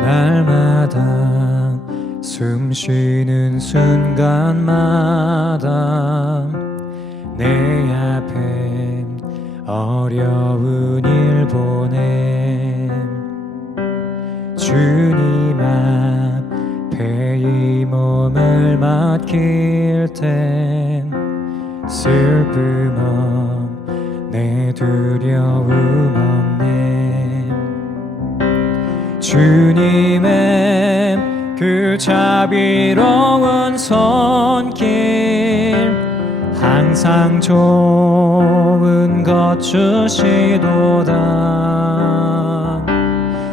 날마다 숨 쉬는 순간마다 내 앞엔 어려운 일 보냄. 주님 앞에 이 몸을 맡길 땐 슬픔 없네, 두려움 없네. 주님의 그 자비로운 손길 항상 좋은 것 주시도다.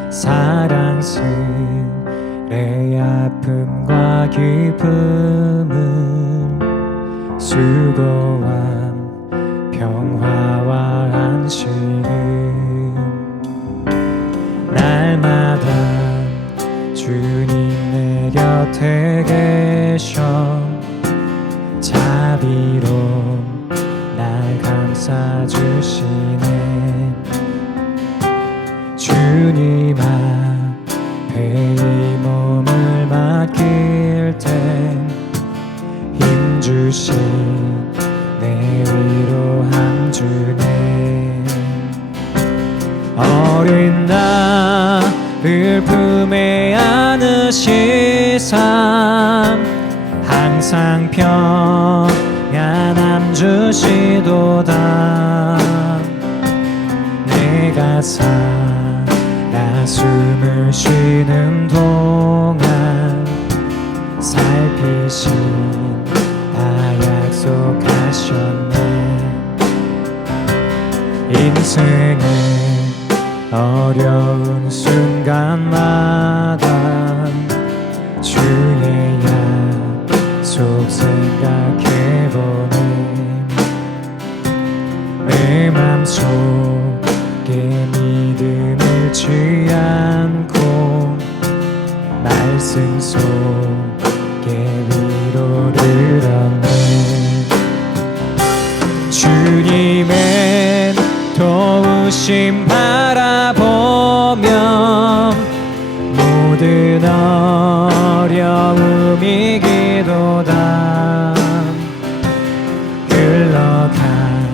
사랑스레 아픔과 기쁨은 수고와 평화와 안식은 날마다 주님 내 곁에 계셔 자비로 날 감싸주시네. 주님 앞에 이 몸을 맡길 땐 힘주신 내 위로함 주네. 어린 나를 품에 안으시사 항상 평안함 주시도다. 내가 살아 숨을 쉬는 동안 살피신 다 약속하셨네. 인생의 어려운 순간마다 주의 약속 생각해보네. 내 맘속에 믿음 잃지 않고 말씀 속에 위로를 얻네. 주님의 도우심 바라보며 모든 어려움 이기도다. 흘러가는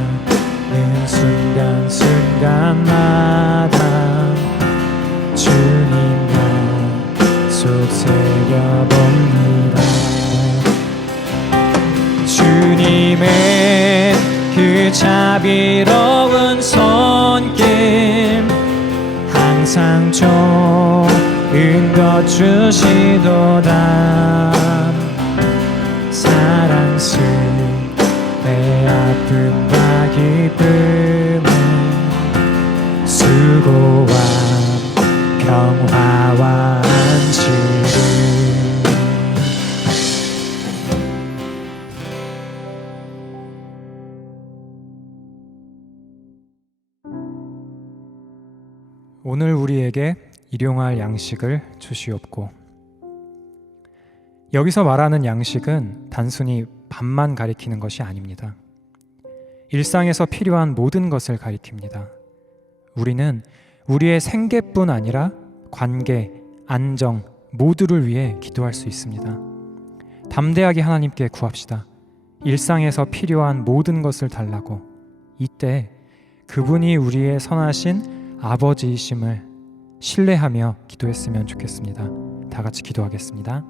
순간순간마다 주님 약속 새겨봅니다. 주님의 그 자비로운 손길 항상 좋은 것 주시도다. 사랑스레 아픔과 기쁨은 수고와 평화와 안식을 오늘 우리에게 일용할 양식을 주시옵고. 여기서 말하는 양식은 단순히 밥만 가리키는 것이 아닙니다. 일상에서 필요한 모든 것을 가리킵니다. 우리는 우리의 생계뿐 아니라 관계, 안정 모두를 위해 기도할 수 있습니다. 담대하게 하나님께 구합시다. 일상에서 필요한 모든 것을 달라고. 이때 그분이 우리의 선하신 아버지이심을 신뢰하며 기도했으면 좋겠습니다. 다 같이 기도하겠습니다.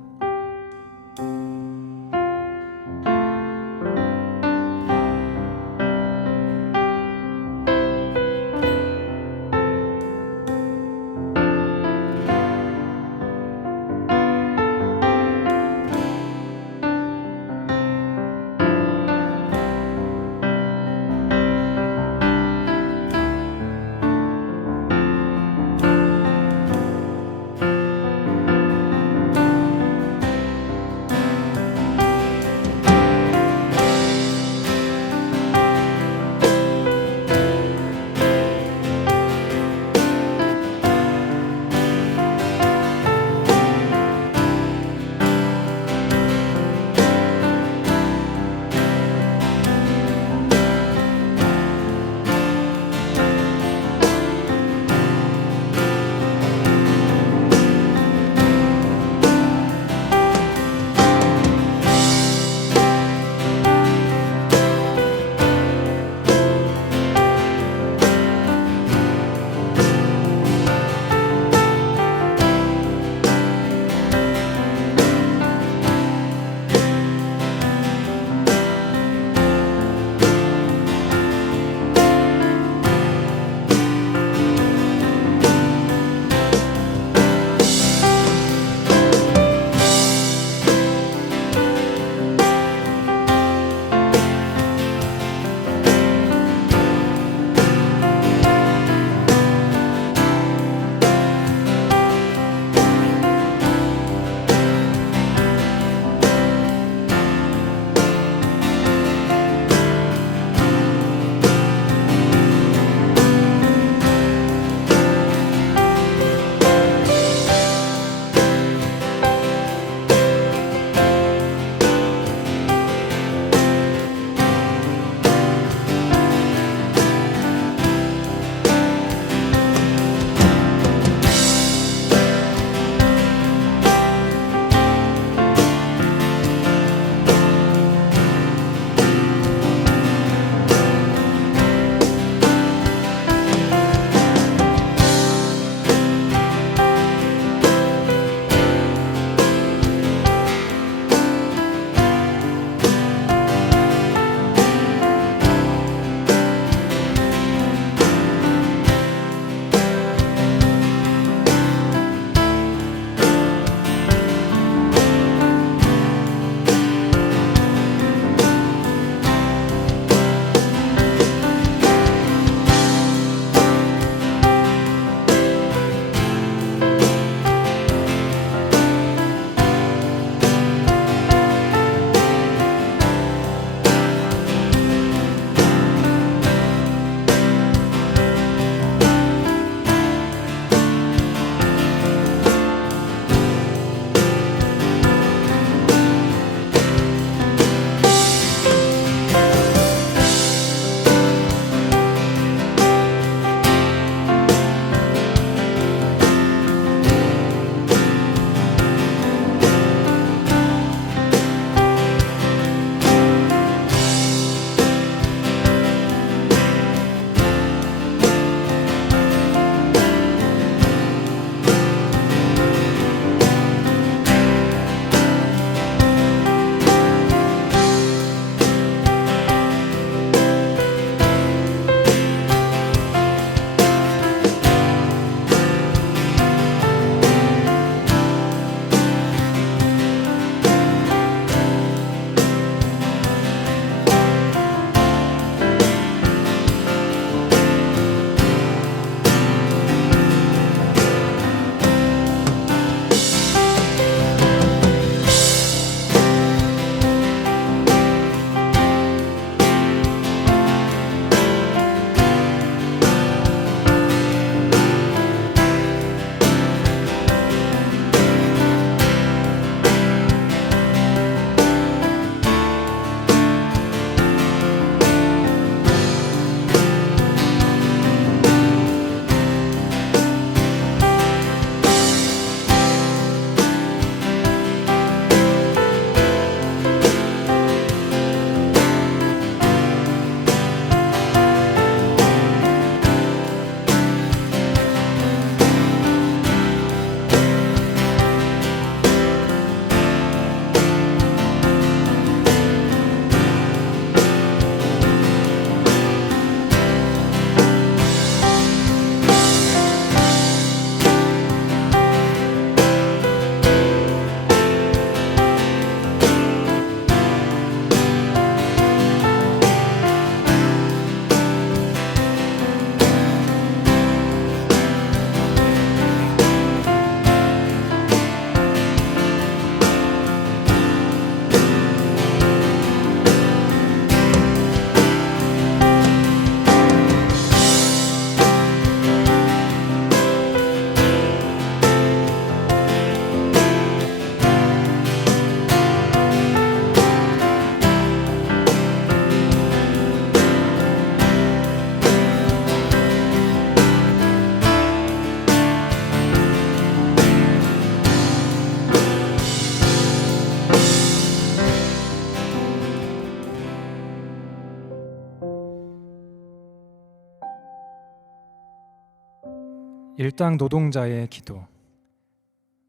일당 노동자의 기도.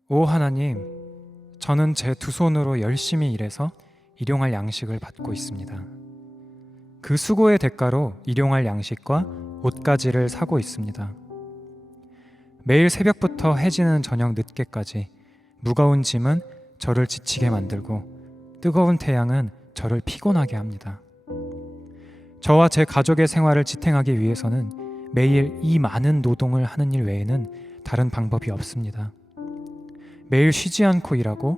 오 하나님, 저는 제 두 손으로 열심히 일해서 일용할 양식을 받고 있습니다. 그 수고의 대가로 일용할 양식과 옷가지를 사고 있습니다. 매일 새벽부터 해지는 저녁 늦게까지 무거운 짐은 저를 지치게 만들고 뜨거운 태양은 저를 피곤하게 합니다. 저와 제 가족의 생활을 지탱하기 위해서는 매일 이 많은 노동을 하는 일 외에는 다른 방법이 없습니다. 매일 쉬지 않고 일하고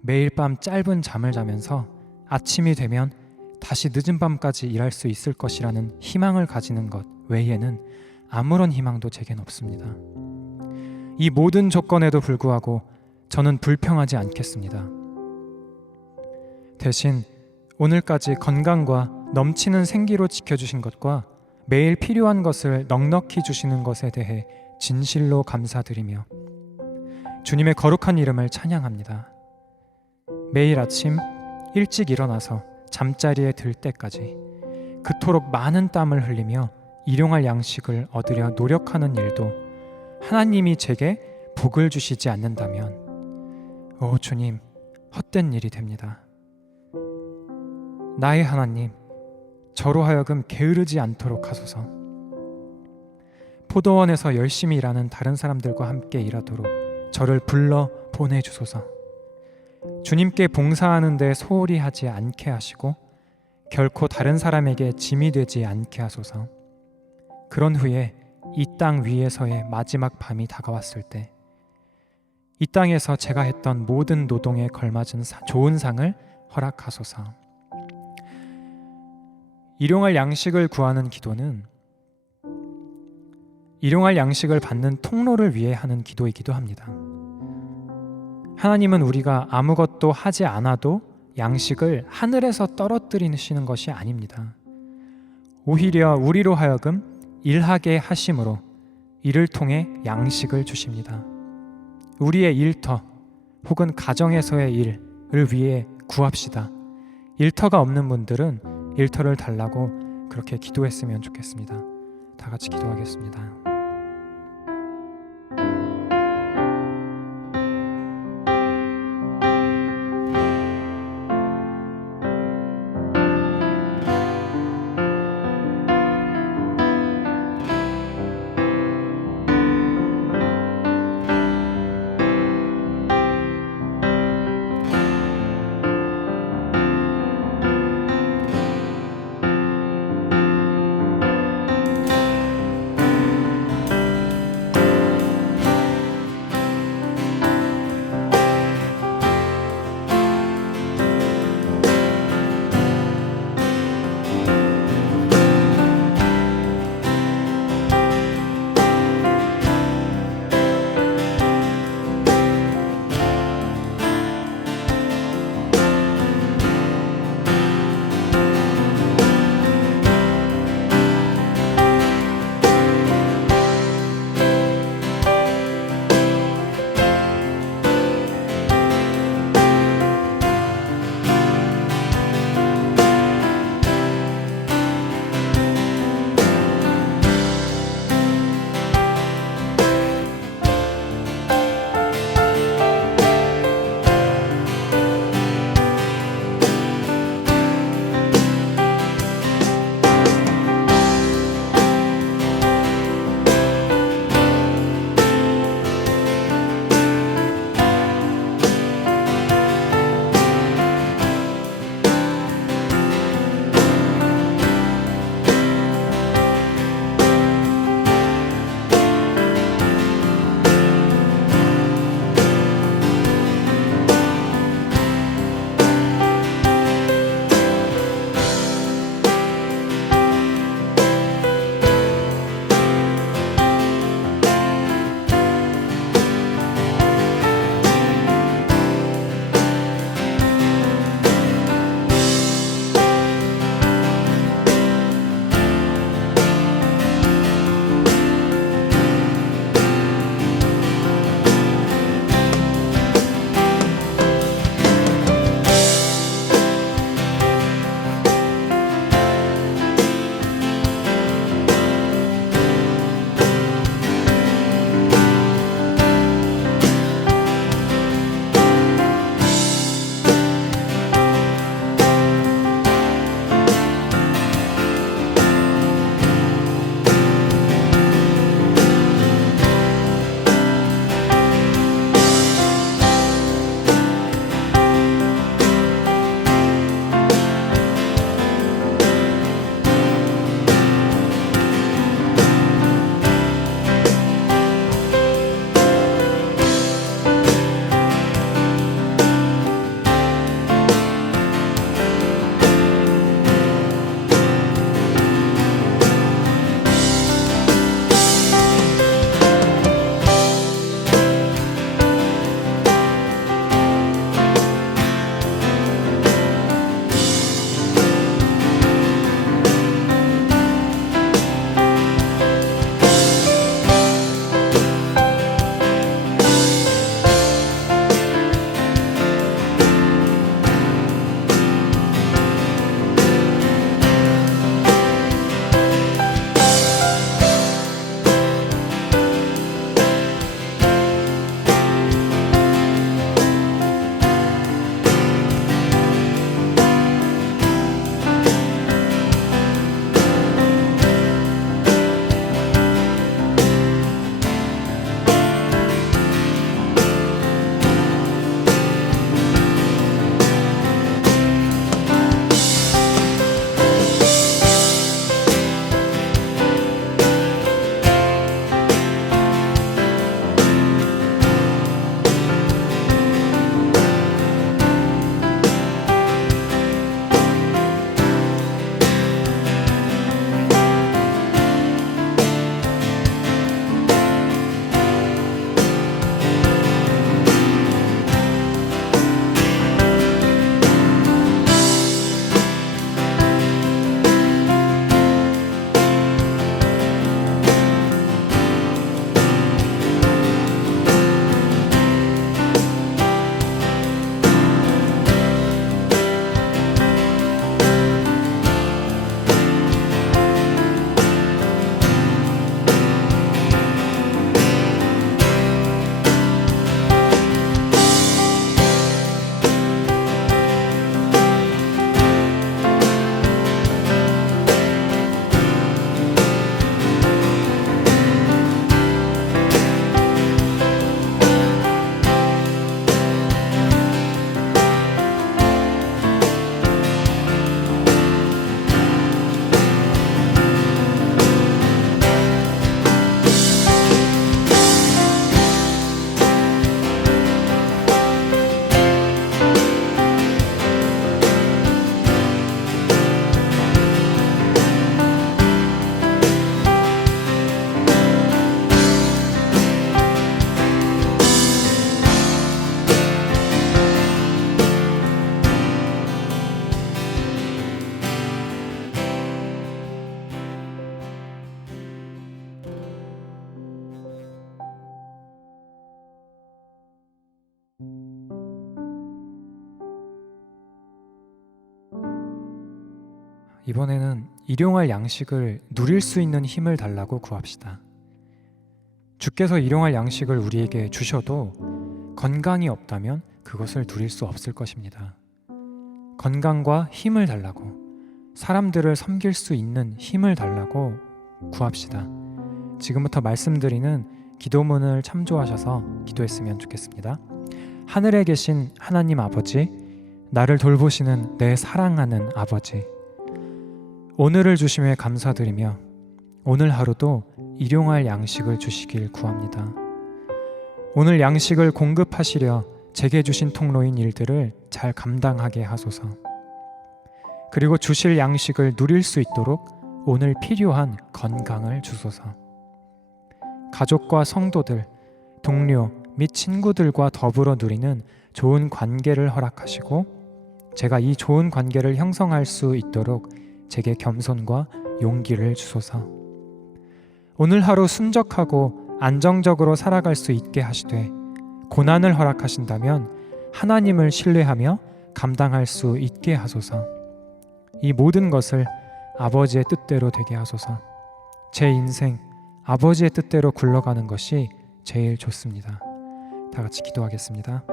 매일 밤 짧은 잠을 자면서 아침이 되면 다시 늦은 밤까지 일할 수 있을 것이라는 희망을 가지는 것 외에는 아무런 희망도 제겐 없습니다. 이 모든 조건에도 불구하고 저는 불평하지 않겠습니다. 대신 오늘까지 건강과 넘치는 생기로 지켜주신 것과 매일 필요한 것을 넉넉히 주시는 것에 대해 진실로 감사드리며 주님의 거룩한 이름을 찬양합니다. 매일 아침 일찍 일어나서 잠자리에 들 때까지 그토록 많은 땀을 흘리며 일용할 양식을 얻으려 노력하는 일도 하나님이 제게 복을 주시지 않는다면 오 주님, 헛된 일이 됩니다. 나의 하나님, 저로 하여금 게으르지 않도록 하소서. 포도원에서 열심히 일하는 다른 사람들과 함께 일하도록 저를 불러 보내주소서. 주님께 봉사하는 데 소홀히 하지 않게 하시고 결코 다른 사람에게 짐이 되지 않게 하소서. 그런 후에 이 땅 위에서의 마지막 밤이 다가왔을 때 이 땅에서 제가 했던 모든 노동에 걸맞은 좋은 상을 허락하소서. 일용할 양식을 구하는 기도는 일용할 양식을 받는 통로를 위해 하는 기도이기도 합니다. 하나님은 우리가 아무것도 하지 않아도 양식을 하늘에서 떨어뜨리시는 것이 아닙니다. 오히려 우리로 하여금 일하게 하심으로 이를 통해 양식을 주십니다. 우리의 일터 혹은 가정에서의 일을 위해 구합시다. 일터가 없는 분들은 일터를 달라고 그렇게 기도했으면 좋겠습니다. 다 같이 기도하겠습니다. 이번에는 일용할 양식을 누릴 수 있는 힘을 달라고 구합시다. 주께서 일용할 양식을 우리에게 주셔도 건강이 없다면 그것을 누릴 수 없을 것입니다. 건강과 힘을 달라고, 사람들을 섬길 수 있는 힘을 달라고 구합시다. 지금부터 말씀드리는 기도문을 참조하셔서 기도했으면 좋겠습니다. 하늘에 계신 하나님 아버지, 나를 돌보시는 내 사랑하는 아버지, 오늘을 주심에 감사드리며 오늘 하루도 일용할 양식을 주시길 구합니다. 오늘 양식을 공급하시려 제게 주신 통로인 일들을 잘 감당하게 하소서. 그리고 주실 양식을 누릴 수 있도록 오늘 필요한 건강을 주소서. 가족과 성도들, 동료 및 친구들과 더불어 누리는 좋은 관계를 허락하시고 제가 이 좋은 관계를 형성할 수 있도록 제게 겸손과 용기를 주소서. 오늘 하루 순적하고 안정적으로 살아갈 수 있게 하시되 고난을 허락하신다면 하나님을 신뢰하며 감당할 수 있게 하소서. 이 모든 것을 아버지의 뜻대로 되게 하소서. 제 인생 아버지의 뜻대로 굴러가는 것이 제일 좋습니다. 다 같이 기도하겠습니다.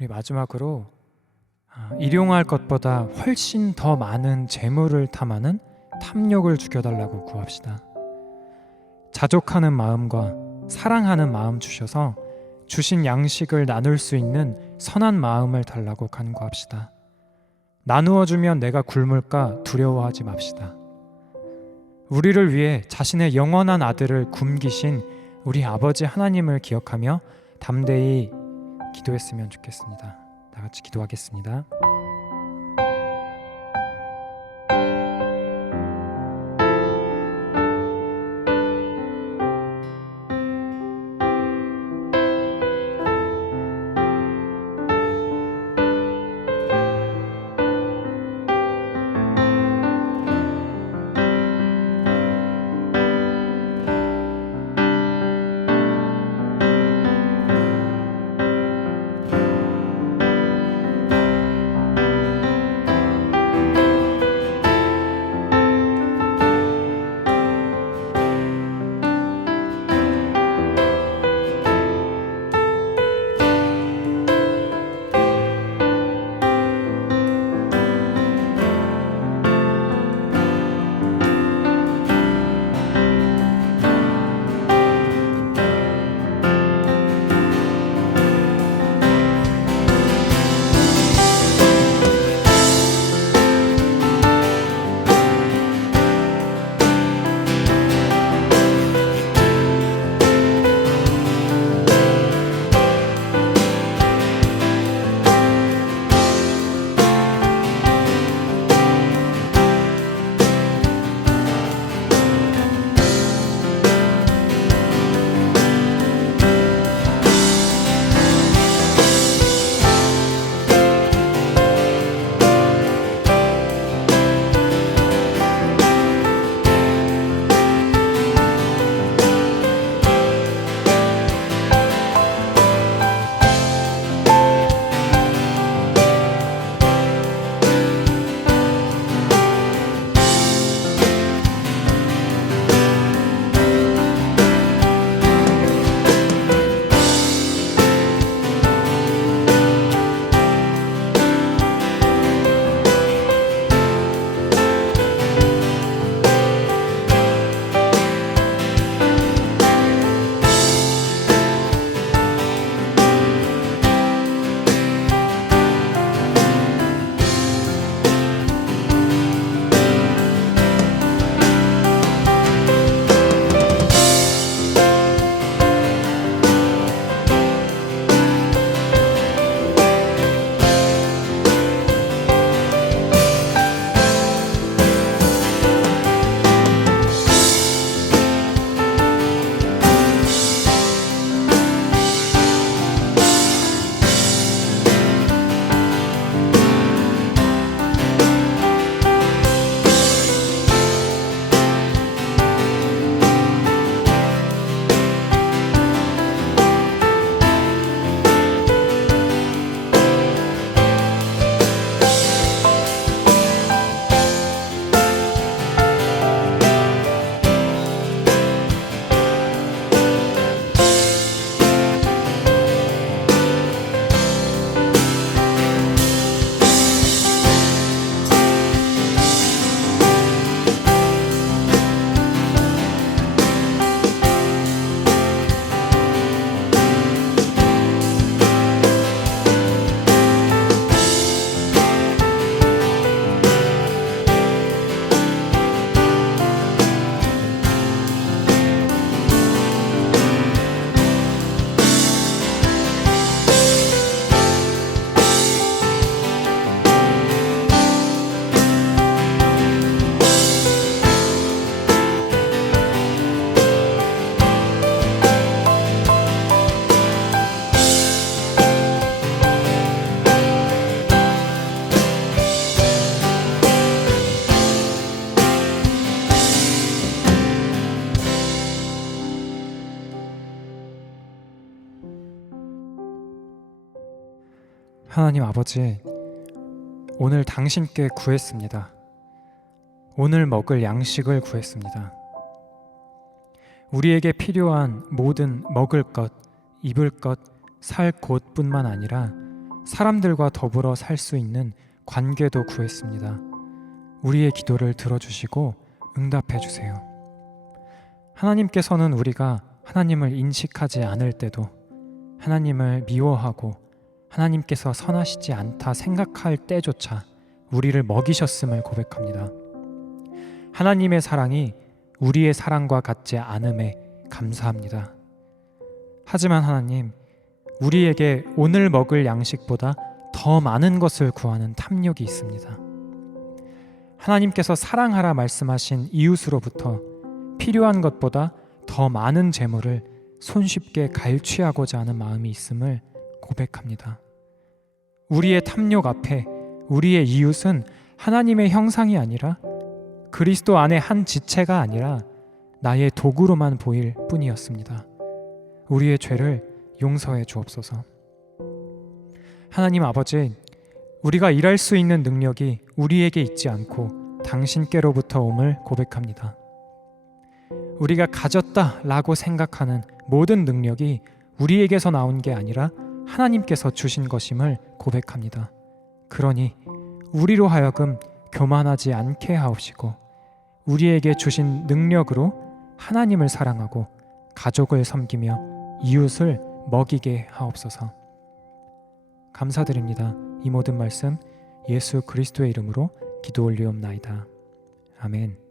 우리 마지막으로 일용할 것보다 훨씬 더 많은 재물을 탐하는 탐욕을 죽여달라고 구합시다. 자족하는 마음과 사랑하는 마음 주셔서 주신 양식을 나눌 수 있는 선한 마음을 달라고 간구합시다. 나누어 주면 내가 굶을까 두려워하지 맙시다. 우리를 위해 자신의 영원한 아들을 굶기신 우리 아버지 하나님을 기억하며 담대히 기도했으면 좋겠습니다. 다 같이 기도하겠습니다. 하나님 아버지, 오늘 당신께 구했습니다. 오늘 먹을 양식을 구했습니다. 우리에게 필요한 모든 먹을 것, 입을 것, 살 곳뿐만 아니라 사람들과 더불어 살 수 있는 관계도 구했습니다. 우리의 기도를 들어주시고 응답해 주세요. 하나님께서는 우리가 하나님을 인식하지 않을 때도 하나님을 미워하고 하나님께서 선하시지 않다 생각할 때조차 우리를 먹이셨음을 고백합니다. 하나님의 사랑이 우리의 사랑과 같지 않음에 감사합니다. 하지만 하나님, 우리에게 오늘 먹을 양식보다 더 많은 것을 구하는 탐욕이 있습니다. 하나님께서 사랑하라 말씀하신 이웃으로부터 필요한 것보다 더 많은 재물을 손쉽게 갈취하고자 하는 마음이 있음을 고백합니다. 우리의 탐욕 앞에 우리의 이웃은 하나님의 형상이 아니라 그리스도 안의 한 지체가 아니라 나의 도구로만 보일 뿐이었습니다. 우리의 죄를 용서해 주옵소서. 하나님 아버지, 우리가 일할 수 있는 능력이 우리에게 있지 않고 당신께로부터 옴을 고백합니다. 우리가 가졌다라고 생각하는 모든 능력이 우리에게서 나온 게 아니라 하나님께서 주신 것임을 고백합니다. 그러니 우리로 하여금 교만하지 않게 하옵시고 우리에게 주신 능력으로 하나님을 사랑하고 가족을 섬기며 이웃을 먹이게 하옵소서. 감사드립니다. 이 모든 말씀 예수 그리스도의 이름으로 기도 올리옵나이다. 아멘.